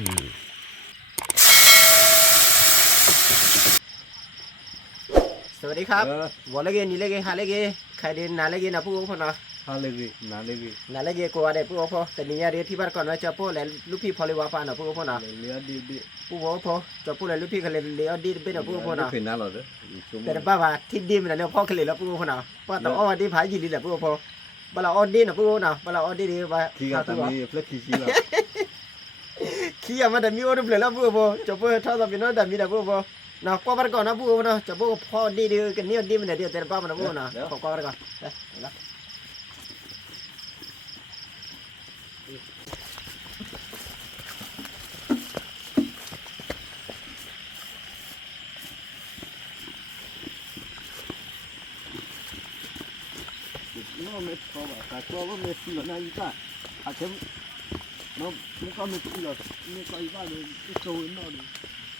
สวัสดีครับวันเล็กนี่เล็กหาเล็กใครเดินนาเล็กนะผู้พ่อเนาะหาเล็กนาเล็กนาเล็กกูว่าได้ผู้พ่อแต่นี่เรียที่บ้านก่อนว่าจะพูดแล้วลูกพี่พอเลยว่าปานะผู้พ่อเนาะเลี้ยดีผู้พ่อจะพูดแล้วลูกพี่เขาเลยเลี้ยดีเป็นผู้พ่อเนาะเป็นน่าหรอแต่บ้าว่าที่ดีมันแล้วพ่อเขาเลยแล้วผู้พ่อเนาะว่าแต่อ้อดีผายยินดีแหละผู้พ่อบาลาอ้อดีนะผู้เนาะบาลาอ้อดีว่าขี้กันแต่มีเฟล็กขี้ละขี้ยังมันแต่มีอ้อดีเลยแล้วผู้พ่อจะพูดถ้าเราเป็นน้อยแต่มีแต่ผู้พ่อเนาะก็บ้านก่อนนะผู้พ่อเนาะจะพูดพ่อดีกันนี่ดีมันเดียวแต่บ้ามันผู้เนาะขอก็บ้านก่อนนะน้องไม่ชอบแต่ชอบไม่ซื้อนะอีกอ่ะอาจจะน้องไม่ก็ไม่ซื้อหรอกไม่ก็อีกอ่ะเลยก็โซ่น้องเลย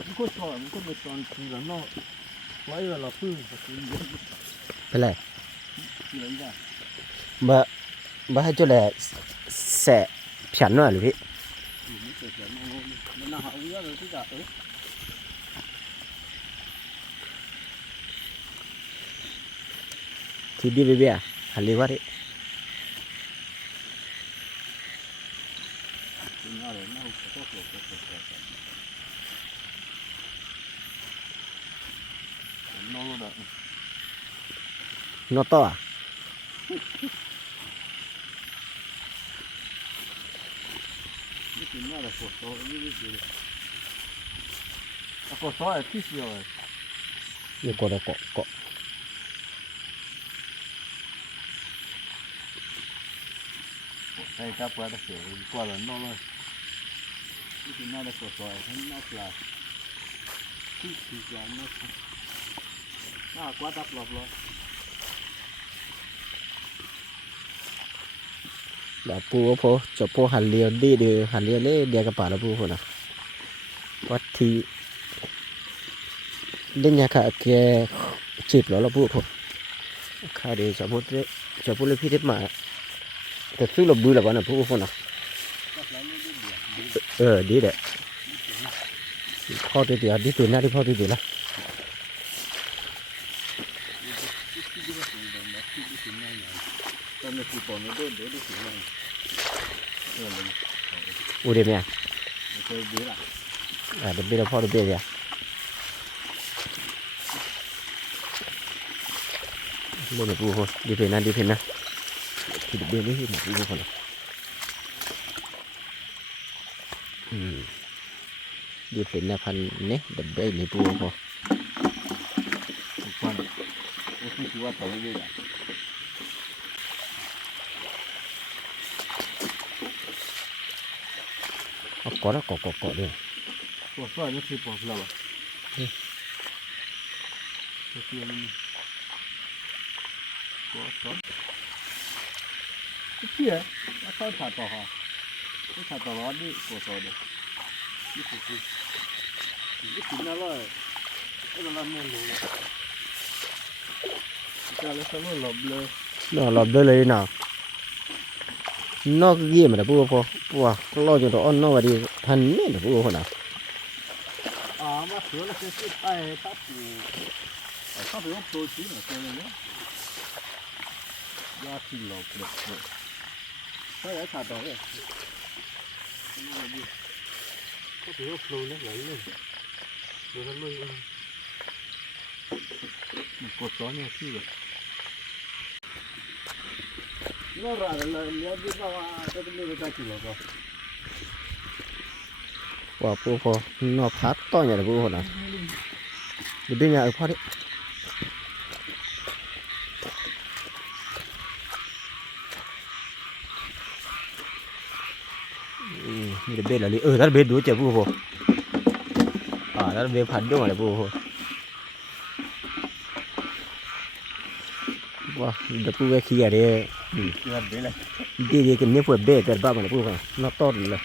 มันก็ชอบมันก็ไม่ชอบซื้อแล้วน้องไว้เวลาพื้นก็ซื้อเยอะเป็นไรซื้ออีกอ่ะบ่ให้จุดแหล่แสะฉันหน่อยหรือพี่ไม่เกิดจากมันน่าหาวิ่งเลยที่จะทีดีเบี้ยหันลีว่าดินอต่อนี่เป็นอะไรโคตรนี่เป็นอะโคตรอะไรที่เสียวเดี๋ยวกดเกาะใส่กระเป๋าเสียวกว่าแล้วน้องเลยนี่เป็นอะไรโคตรอะไรทั้งน้องปลาที่สีปลาน้องน่ากว่าตับหลบเลยแบบปูว่าพอจะพอหันเรียวดีเดือหันเรียวเล่เดียกระป๋าแล้วปูคนน่ะวัดทีเล่นยาขาแกจีบแล้วปูพอข้าเดี๋ยวจะพูดเลยพี่เด็ดมาแต่สู้หลบดูหลบวันน่ะปูคนน่ะดีเด็ดข้อตัวเดียวดีตัวหน้าที่ข้อตัวเดียวละอูเดียมั้ยเดี๋ยวเบี้ยพ่อเดี๋ยวเบี้ยเล่นปูคนดีเพนนะที่เบี้ยนี่ที่ปูคนดีเพนนะพันเนี่ยเดี๋ยวเบี้ยนี่ปูคนคือว่าตัวนี้เลยเกาะแล้วเกาะเลยปวดซ้ายนี่คือปวดเราอ่ะปวดที่นี่ปวดซ้ายที่อ่ะถ้าขาดต่อฮะถ้าขาดต่อร้อนนี่ปวดซ้ายเลยนี่คือนั่นเลยไอ้เราไม่รู้เลยจะเล่นสนุกหลบเลยหลบได้เลยนะนอกเยี่ยมนะพวกว่าเราจะต้องนอกว่าดีทันนี่นะพวกคนน่ะมาเสือแล้วจะซื้อไปตัดถ้าไปว่าโปรตีนอะไรเนี่ยยาที่หลบเลยใช่ไหมขาดต่อเลยก็ถือว่าโปรเล็กไหลเลยเดี๋ยวทำเลยมันกดซ้อนเนี่ยที่แบบน่ารักเลยเลี้ยงดีมากว่าจะเป็นเรื่องอะไรที่หรอว่าพวกพอนอกพัดต้อนอย่างพวกคนน่ะดูดิเนี่ยพ่อดิมีแต่เบ็ดอะไรถ้าเบ็ดดูเจ็บพวกพอถ้าเบ็ดพันด้วยอะไรพวกพอว้าเดี๋ยวพวกแกขี้อะไรดีกันเนี่ยพวกเบ็ดแต่บ้ามันพวกคนนอกต้นเลย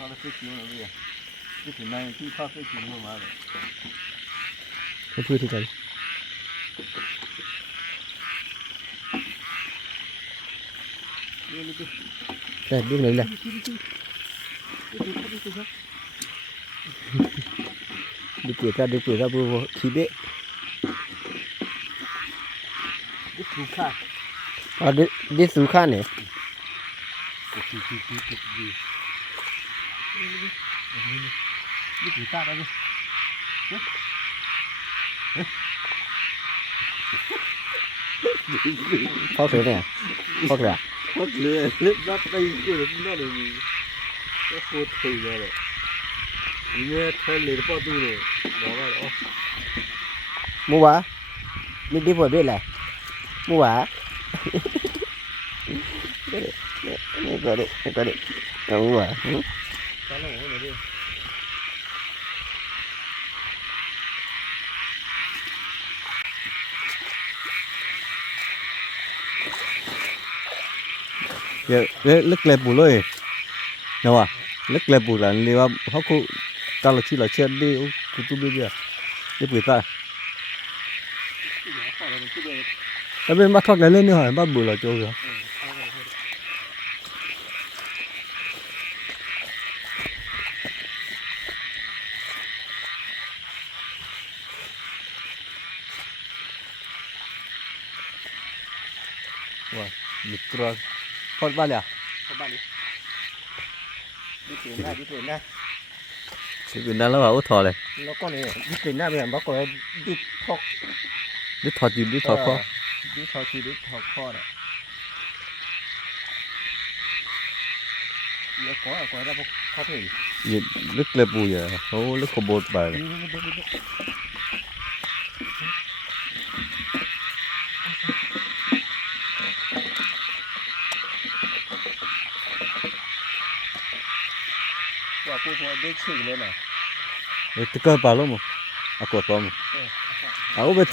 他的飞行了对呀，这挺难，就他飞行了嘛的。พูดที่กัน ได้ดูเลยแหละดูเปลือกก็บูขี้เบะ Buka. À, đi xuống khan này. Đi buka đây. Phóc thế này. Phóc ra. Phóc lừa, lướt bắt tay của nó là gì? Nó khô thầy ra rồi. Nghe thay lừa bao tu rồi. Đó là đó. Mua quá. Đi vừa biết này. Mua quá. Có đi. Mua quá. Đó là nó đi. giờ lức lẹp bù lôi nào à lức lẹp bù là li ba họ cũng ta là chỉ là chuyện đi cũng tu đi à đi bù ta ở bên bắt thoát lên nữa hả bắt bù là chỗ rồi wow micro hot ba à Không bạn đi. Đi tuyển ra. chỉ bên đó là bảo thò này Nó con này đi tuyển ra bây giờ bác có đi thọc. đi thò gì đi thò kho Đi thọc thì đi thọc kho đấy. Nó có ra có thể. gì lức lẹp bù giờ ô lức khô bột bài này Quả cô có đi chửi lên này. để tự cơ bảo luôn mà à quả to mà à ô bé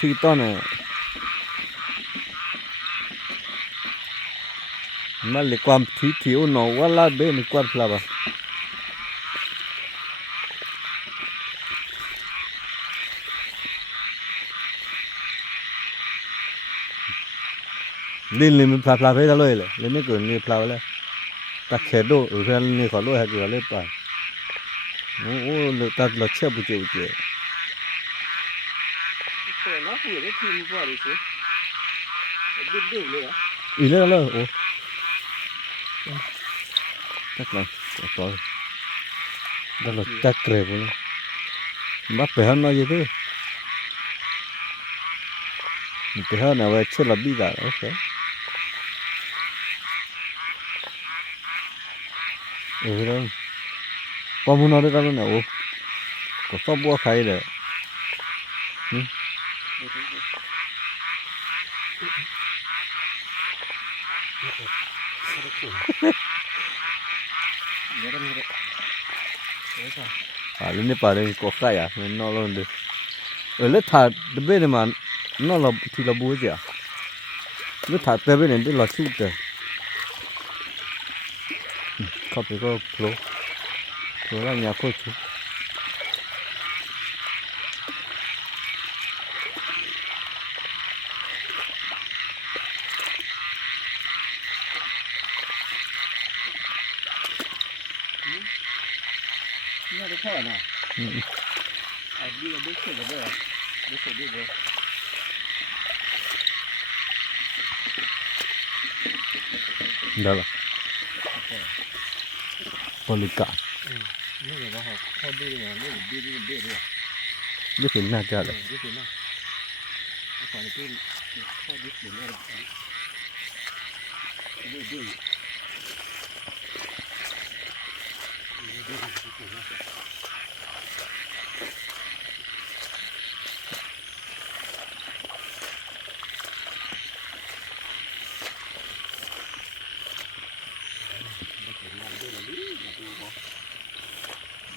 thì to này mà lấy quan thì ô nó quá là bé mình quan là ba đi lên mình phá phá phải ra lôi lên mấy cái này phá lên ta khé đô ở bên này khỏi lôi hay là lên phải ô ta là chết bự chết Nó phủ cái chim qua đi chứ. Đi nữa. ý lên lên ô chắc là to đó là chắc kẹp luôn bắt phải hơn nói gì thế phải hơn nào về chết là bị cả ok đó con muốn nói đó luôn nào có sao bua khay đấy à lên đây bà đây có khay à nên nó luôn được ở lớp thà bên này mà nó là thì là búa gì à lớp thà tới bên này để là chút đấy không phải có pro là nhà cô chú Nó được thôi nào. À đi là biết chuyện rồi đấy. Biết chuyện đi rồi. đó là polica Nó rồi vào học thôi đi rồi, nó đi rồi. biết thế nào cho đấy Biết chuyện nào. Còn cái thôi biết chuyện nào. Đi.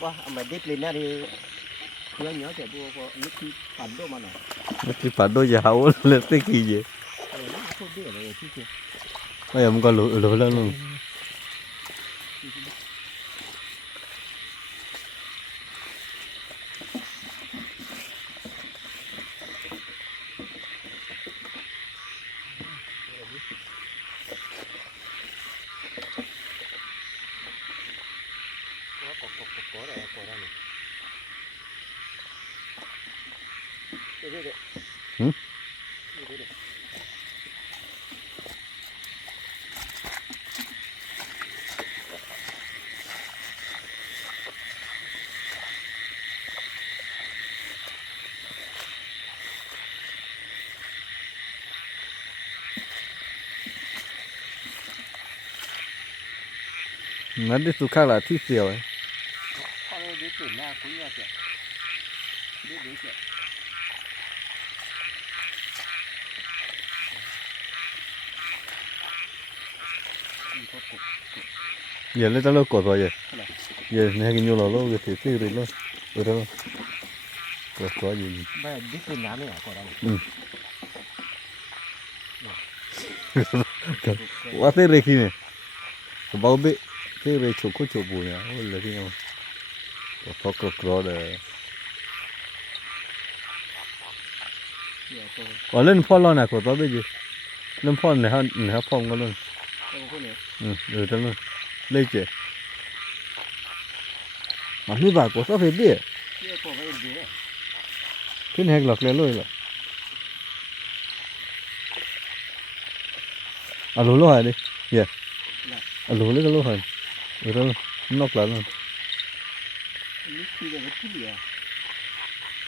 Wah, ama dit lina di nhớ nhớ thì bố có nước khi phản đô mà nó. nó chỉ phải đôi dạo lên tới kỳ gì Nó không biết rồi chứ chứ. bây giờ mình có lửa lên luôn นั่นที่สุดข้างละที่เสียวไอ้ พอเราได้ตื่นหน้าคุยว่าจะได้ดูจะ giờ lấy tao lâu cột rồi giờ này cái nhiều lâu rồi thì tiêu rồi rồi đó có gì ไม่ได้ตื่นน้ำเนี่ยก่อนเรา quá thế này khi này bao bê thế này chụp có chụp bùi à ôi là cái nào có cột rồi ở lên phòn lo này của tao bây giờ lên phòn này ha phòn có luôn rồi đó luôn lấy chứ mà như vậy của tao phải biết cái này lọt lên luôn rồi à lúa rồi đi dạ à lúa lấy cái lúa rồi rồi đó nóc lại luôn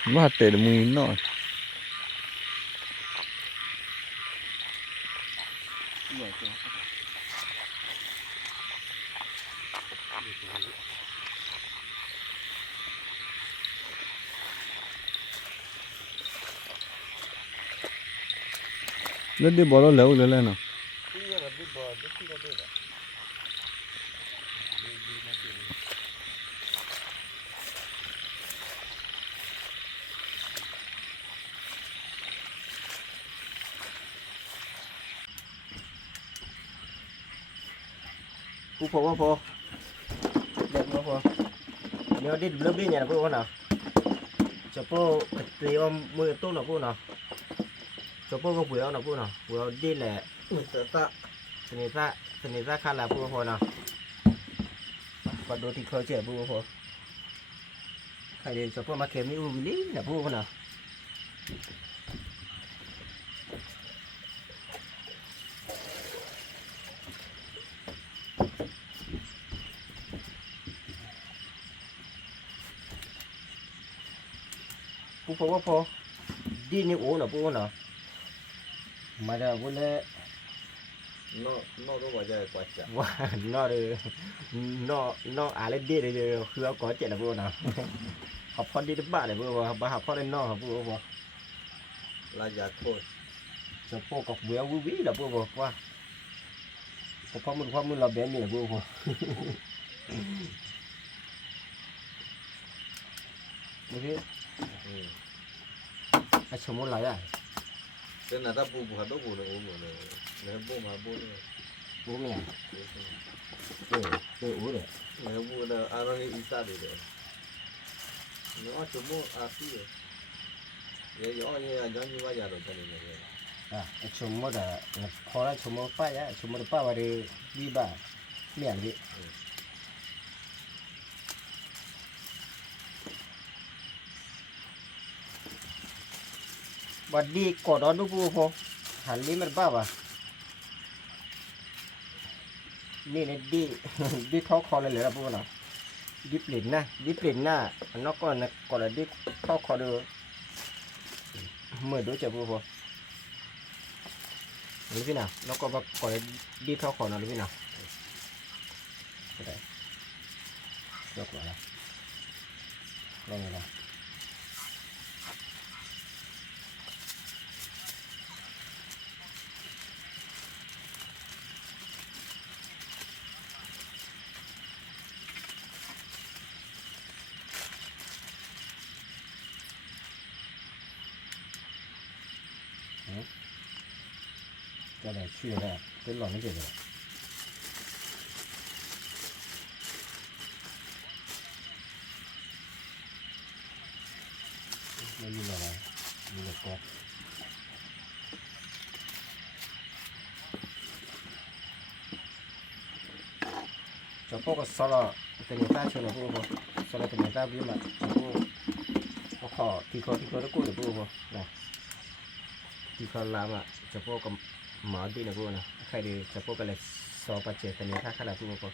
nó hạt tệ là mùi nó lên đi bỏ nó lẩu lên nào Phu phu đẹp quá phu nhớ đi lớp đi nhà phu nào cho phu tùy ông mưa tốt nào phu nào cho phu có bùi nào phu nào bùi đi lẹ tình ra khá là phu nào còn đôi thì khơi trẻ phu hay để cho phu mà kém như lý là phu nào phu đi như ố nào phu nào mà là phu lẽ nó có quả dài quả chả nó lên đi rồi khứa có chuyện là phu nào học con đi đến bạn này phu học con lên nó học phu là giả thôi cho phu cọc béo vui ví là phu qua có mình là bé mì phu được chưa ai chồng muốn lấy à thế là ta bù hạt đỗ bù này uống rồi này bù mà bù này bố mẹ uống được này bù là ăn nó đi xa đi rồi nó chấm mua phi rồi vậy gió như bây giờ rồi cái này à chồng mua là khó là chồng mua phải á chồng mua phải vào đi đi bà miệng đi bà đi cỏ đó đúng không hẳn đi mất bàนี่เนี่ยดีท้อคอเลยเหรอพวกน่ะดิปลินนะnó còn là điท้อคอđược mười đối chợพวกรู้พี่nào nó còn là điท้อคอnàoรู้พี่nào đây được rồi này cái này chưa ra cái lon nó gì rồi đây như là có cho cô có solo tình ta cho nó cô solo tình ta biết mà cô có khó thì khó nó cô được cô này thì khó làm à cho cô cầm mở đi là cô nè khai đi cho cô cái này so với chế tình ta khá là cô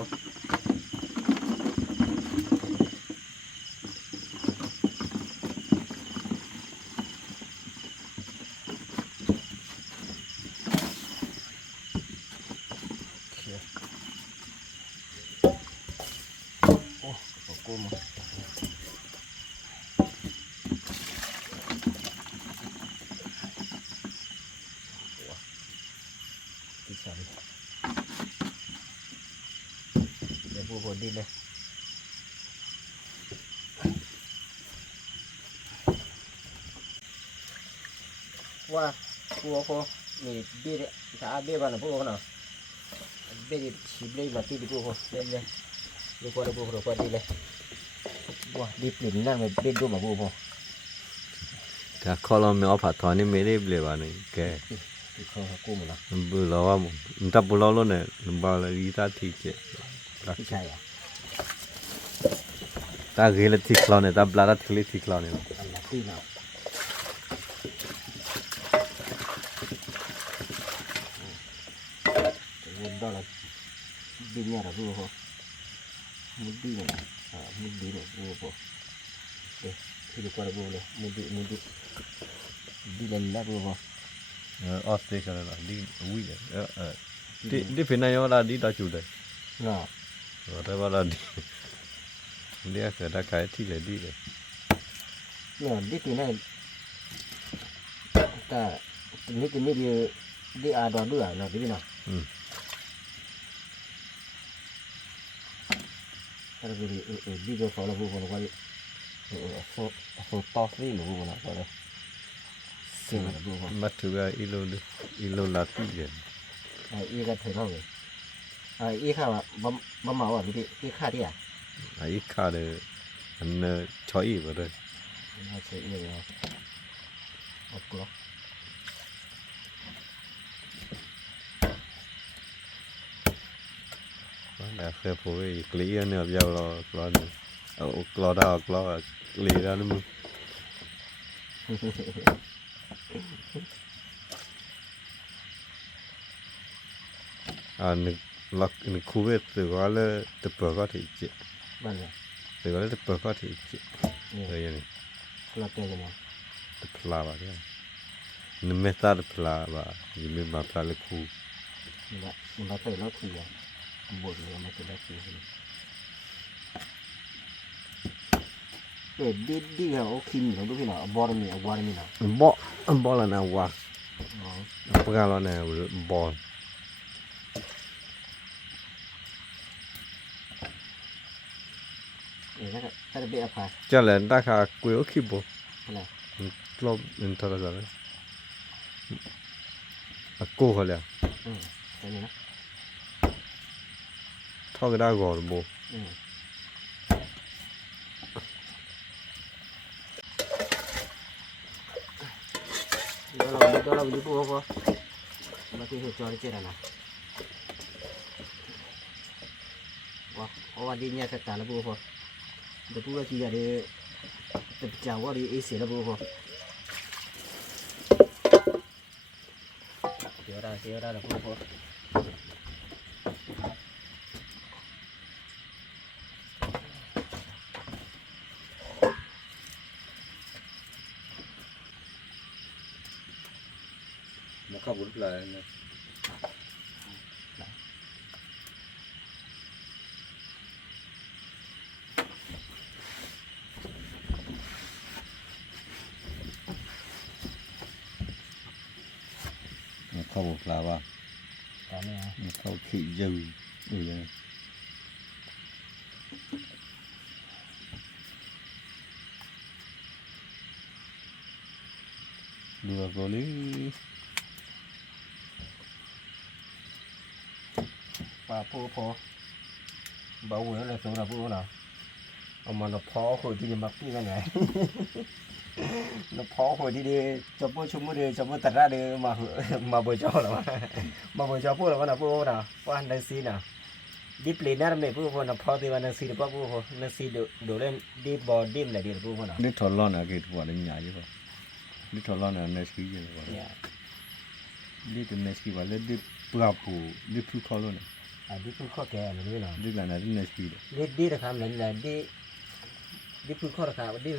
พอโอ้กูมาที่สามเดี๋ยวพอดีเลยว่าพอนี่ดีเลยถ้าดีบ้านพวกน่ะดีชิบเลยมาตีดีพวกเล่นเลยดีพอดีพอดีเลยว่าดีเปลี่ยนนั่นมันดีดูมาพวก ဒါခေါ်လို့မအောင်ဖာတော်နေမေးလေးပြပါနေကဲ ที่เขากู้มาแล้ว ဘူးလောမတပ်ဘူးလောနဲ့ဘာလဲဒီသားထိကျ พี่ชายอ่ะ တာဂေးလက်ထိကလောနဲ့တပ်ပလာတာထိလေးထိကလောနဲ့ อันละที่เราวนดอลลาร์บินเนี่ยเราพูดพอมุดดีเลยมุดดีเลยพูดพอเอ๊ะที่ดูกว่าเราพูดเลยมุดดีดีเลยแล้วพูดพอ အော်စတေကလာဒီဝီလေဒီဖိနေရောလာဒီတော့ကျူတယ် เนาะ တော့ဘာလာဒီဒီကဒါခိုင်ထိလေဒီလေ เนี่ยดีตีเนี่ยแต่นี่ดีอาดอนด้วยนะพี่เนาะถ้าเราดีก็เขาเราพูดกันว่าโซตอฟนี่หรือพูดกันนะก็เลยเสียงเราพูดกัน မတ်သူကအီလိုလာတိတယ် อีก็เถิดเท่าเลยอีข้าวบ่มาว่ะพี่อีข้าที่อ่ะ အိခါတယ်အချော်ဤပဲ น่าเชื่อเลยโอ้โห ဒါခဲဖို့ကလီးနဲ့ပြောတော့ကလောနေကလောတော့ကလောကလီးတယ်မ ลักในคูเวตตัวก็เลยตะเปิดก็ถี่จิ บ้านเนี่ย ตัวก็เลยตะเปิดก็ถี่จิ นี่ เลยนี่ เราเจอกันมา ตะพลาบะเนี่ยนึกไม่ตาตะพลาบะยิ่งไม่มาพลาเลยคู นี่แหละมันมาเจอแล้วทีอ่ะบดเลยมาเจอแล้วทีดีเหรอโอเคมีเหรอดูพี่เนาะบอลมีเนาะ บ่ละนะวะ อ๋อ ปะกาละนะบอล ถ้าจะเบียร์พา จะเลยตาคากุยโอคิบ่ อะไร กลบอินทรซะอะโกเขาเลย ใช่ไหมนะ ทอกดากอบ่ เราอยู่พวกเขามาที่หัวจอดเจอนะว้าเอาวันดีเนี่ยจะตายแล้วพวกเขาเดี๋ยวพวกเราที่จะได้จะจ่ายว่าดีเอเสียแล้วพวกเขาเสียได้แล้วพวกเขา มะขบุปลาเนี่ยมะขบุปลาว่ะ ตอนนี้ฮะ มะขขี้ยืดเลยดูก็เลย ปลาพวกเขาเบาหัวเลยสำหรับพวกเราเอามาเราพอคนที่จะมาพี่กันไงเราพอคนที่จะพูดชุ่มมือจะพูดตัดระเดือมาบ่อยเจ้าหรอมาบ่อยเจ้าพูดหรอวะนะพวกเราว่าในซีน่ะดิปลีน่าไม่พวกคนเราพอที่วันในซีพวกเขาในซีดูเล่นดิบอลดิมเลยดิพวกคนเรา นี่ทอลอนอะกี่ตัวเนี่ยใหญ่ยี่ป่ะนี่ทอลอนอะเนสกี้ยี่ป่ะนี่ตัวเนสกี้ว่าเล่นดิปลาปูดิพูทอลอน อ di pu kho ke no no ဒီကနေ့နေရှိတယ် di da kham le di pu kho ka di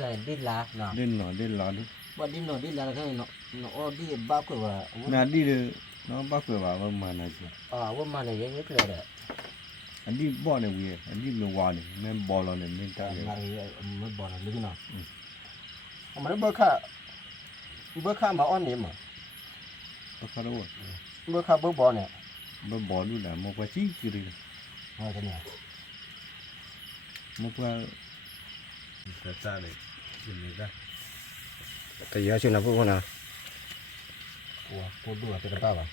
la no ဒီနော်ဒီလာလို့ ba di la ka no no o di ba ko wa နာဒီလေနော်bắcကွယ်ပါဘာမှမနိုင်ဘူး wa ma ne ye ye kle da အဒီဘောနေဝေးအဒီလိုဝါနေမင်းဘောလုံးနဲ့မင်းတားတယ် ma ye me bo na lu no ma ba kha ma on ni ma တခါတော့ ba kha bo ne ဘဘောလူလာမကွာချီကြည့်တယ် ha de ne မကွာစားတယ်ဒီနေတာ te ya chu na pu na wa po du te da ba lo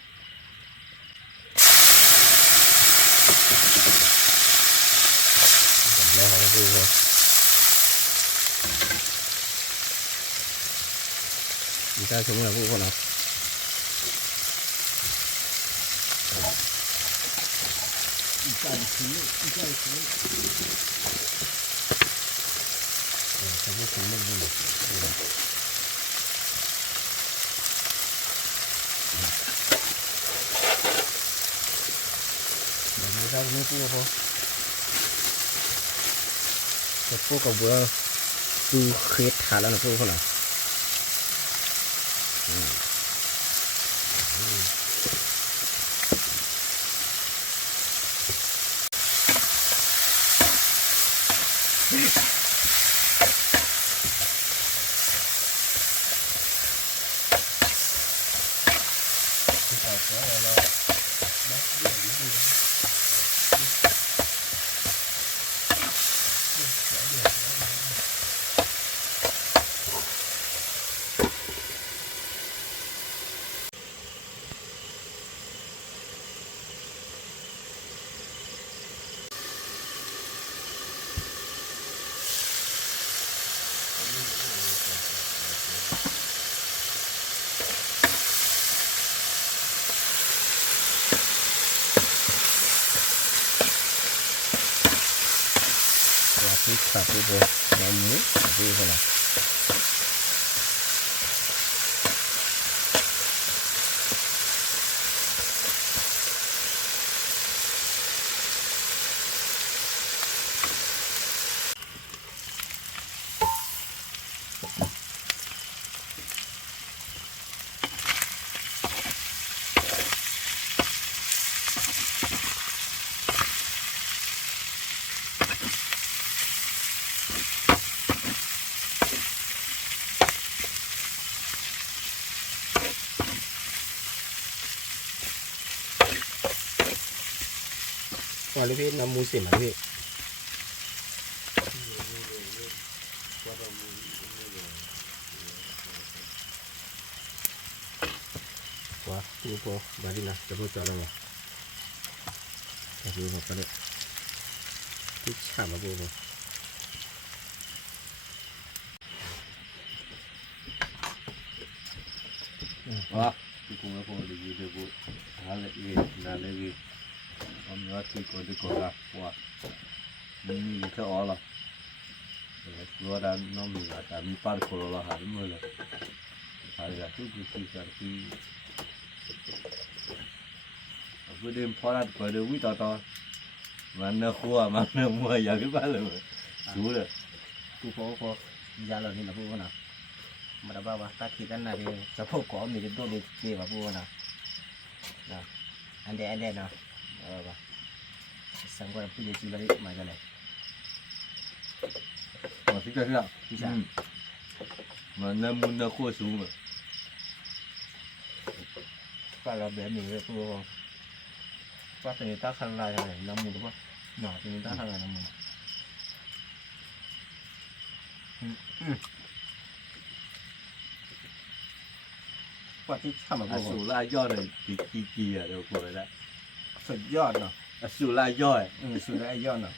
ha pu ho đi ra chúng là pu na ra như pu ho cái pu có bữa pu khét thả là pu nào satu buah jamu tapi mana Wah, lebih 6 musim lebih. Wah, tu po, bali na terus jalan ya. Tapi apa pada? Tu cam apa po? Wah, tu kung ako lagi debo. Halik ye, nalagi. Om nhớ thì có đi có ra qua mình cái ó là vừa đã nó mình là cả mình bắt cổ là hẳn mới là phải là chút cái bữa đêm phá ra khỏi được quý to mà nó khua mà nó mua giờ cái bát rồi chú được Tu po jalan ni na po na. Maraba ba ta kita na de sa po ko mi de do de ke ba po na. Na. Ande na. Ba. Sang ko na pu de chi balik ma jale. mà thích cái nào Bisa. mà nó muốn nó khua xuống mà Kalau be mi de po. Pa te ta khan la ya na mu do ba. Na te ta khan la na mu. Quả tí chăm mà à vô sủ la do này kỳ à đâu của đấy Sụt giọt nào à sủ la do ấy sụt lại giọt nào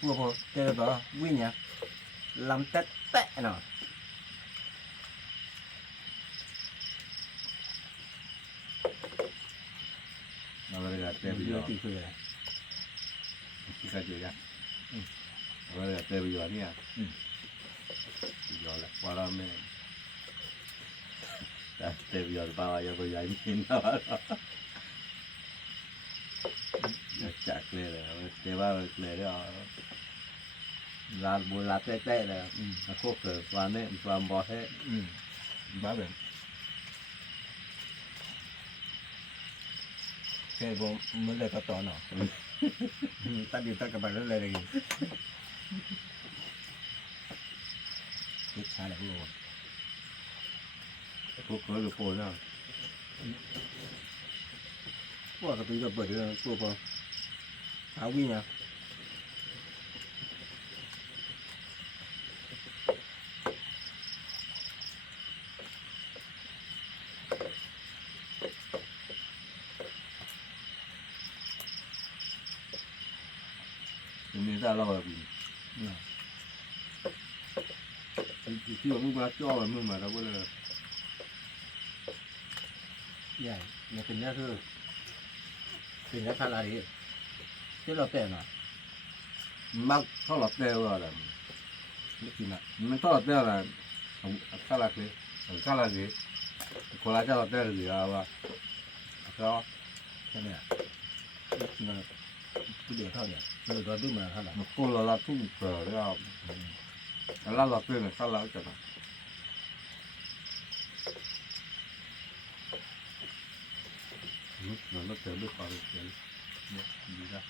vô thế đó quy nhá làm tét tét nào nó là cái bây giờ thì cười này cái gì vậy nó là cái bây giờ nè bây giờ là qua đó mẹ bây giờ bao giờ bây giờ nhìn nó chặt lên rồi để ba lên đó làm buồn làm tệ tệ là khô cờ toàn đấy toàn bò thế บ้าแบบแค่ผมไม่เลยก็ต่อหน่อ ตัดดินตัดกระบะนั่นเลยเลยลูกชายแหละพวกเรา khô cờ được khô nào พวกกระตุ้นก็เปิดเลยพวกพอเอาวิ่งอ่ะ người ta lo là chưa muốn qua cho mà nhưng mà đâu có là ใหญ่เนี่ยเป็นเนี่ยคือเป็นราคาอะไรที่เราแต่งอ่ะ mắc thoát lọt đeo rồi là ไม่กินอ่ะ มันthoát lọt đeo là khá là gì khá là gì còn lại cho lọt đeo là gì à và cho ใช่ไหมอ่ะไม่กินอ่ะผู้เดียวเท่าเนี่ยเราตัวดื้อมาเท่าไหร่ một cô là thung cờ đấy không là lọt đeo là khá là chặt nó chờ bước vào được đấy đi ra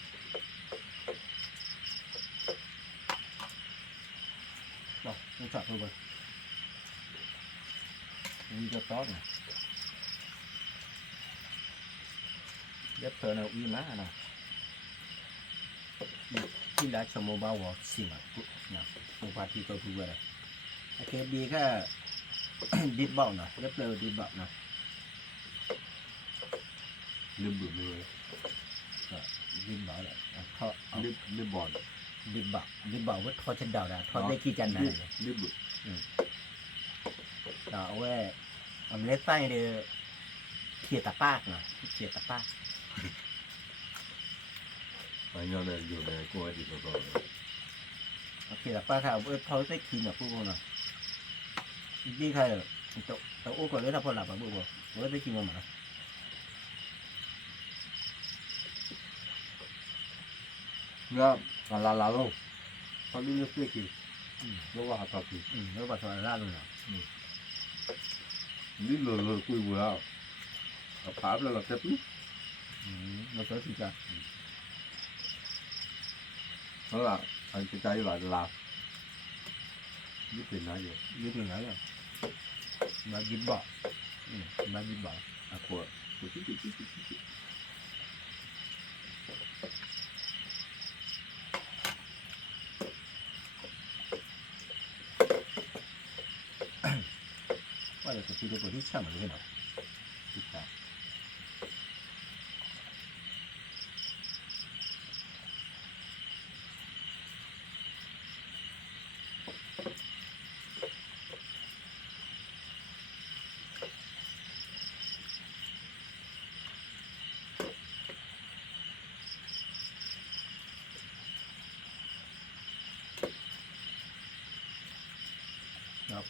ต่อต้องจับตัวไปวิ่งจะต้อนเนี่ยเย็บเธอเนี่ยวิ่งมาเนาะที่ร้านชมบ้าวสิมาปุ๊บนะปุ๊บพาที่ตัวปุ๊บเลยโอเคดีแค่ ดิบเบาหน่อยเย็บเร็วดิบเบาหน่อย đi bự người ดิบเบาเลยทอด đi bòn ดิบเบาว่าทอดเช่นเดาได้ทอดได้กี่จานได้ đi bự เราเอาไว้เอาเล็ดไส้เดือเขียดตะปากหน่อยเขียดตะปาก phải nhau này dù này cô ấy thì có rồi โอเคแต่ป้าค่ะเอาเขาได้กินแบบพวกน่ะดีใครเหรอแต่โอ้ก่อนเลยถ้าพอหลับแบบพวกเราได้กินมาหมด Nga, lalo. Sabi niya sticky. Gawa ka tapi. แล้วปัสสาวะราดลงเนาะ Hindi lolo kuy wala. Kapab lang lang tapi. เราเจอสิจ้ะ Wala. Ang pitay ba la. Hindi pinay. ยืดถึงไหนอ่ะมากินบ่มากินบ่ Ako. Kuti. ว่าจะกินตัวที่ช่ำเลยเนาะสิจ้ะ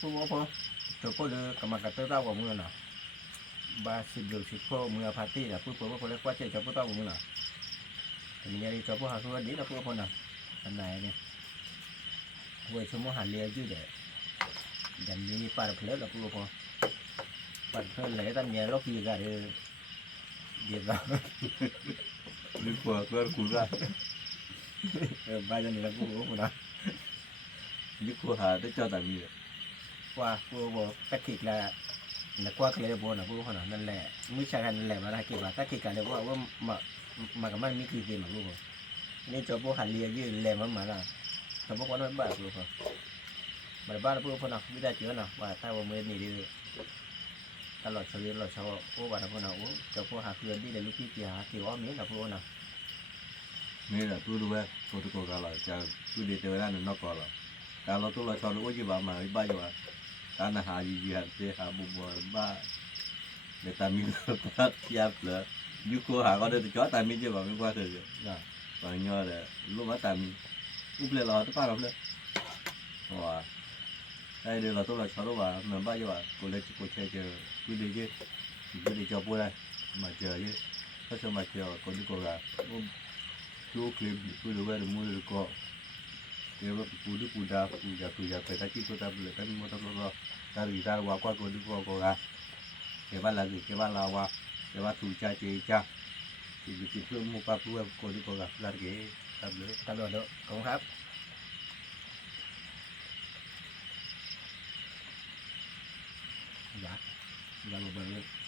พวกพอตัวก็เลยกำลังกระตุ้นเต้ากับมือเนาะบาสิบเดือดสิบพ่อมือพาร์ตี้นะพวกพวกเล็กว่าเจ๊จับพวกเต้ากับมือเนาะแต่มีอะไรจับพวกหาตัวดีนะพวกคนน่ะอันไหนเนี่ยเว้ยชั่วโมงหันเลี้ยยืดเด็ดยันนี้ปาดเพลิดแล้วพวกพอปาดเพลิดเลยตั้งเนี่ยล็อกยี่กันเดี๋ยวเรา Đi qua cơ kuga. บ้านนี้แล้วพวกคนน่ะ Đi qua hà tới cho tại vì ว่าพวกบอกตะขิกละนักว่าเคลียร์บอลนะพวกคนน่ะนั่นแหละมือชากันนั่นแหละมาตะขิกว่าตะขิกกันเลยว่ามากับมันมีคือเกมของพวกเขานี่จบพวกหันเลียยืดแรงมันมาละแต่พวกคนนั้นบ้าพวกเขาบ้าบ้าพวกคนน่ะไม่ได้เจอน่ะว่าถ้าว่ามือนี่ดื้อตลอดชีวิตเราชอบพวกบ้านพวกน่ะโอ้จบพวกหาเพื่อนที่เดี๋ยวลูกพี่เกี่ยเกี่ยวอ้อมนี้นะพวกน่ะ nghe là tôi đưa tôi có cả là cha tôi đi tới đây nó có là cả là tôi là cho nó gì bảo mà ba giờ ta là hà gì hạt thế hà bùn ba để ta mình ta giáp là như cô hà có đây chó ta mình chưa bảo mình qua rồi và nhờ để lúc đó ta mình úp lên lò tôi ba lắm lên wow đây đây là tôi là cho nó vào mình ba giờ cô lấy cô chơi chờ tôi đi cho bố đây mà chờ chứ có sao mà chờ cô đi cô gà tu klip tu lu ber mu lu ko ke ba pu du pu da tu ya pe ta ki ko ta ble kan mo ta lo ta ri ta wa kwa ko du ko ga ke ba la ke ba la wa ke ba tu cha che cha thì cái phương một cặp vừa có đi có gặp là cái tập lưới ตำรวจเด้อขอบคุณครับอย่าอย่ามาเบิ่งเลย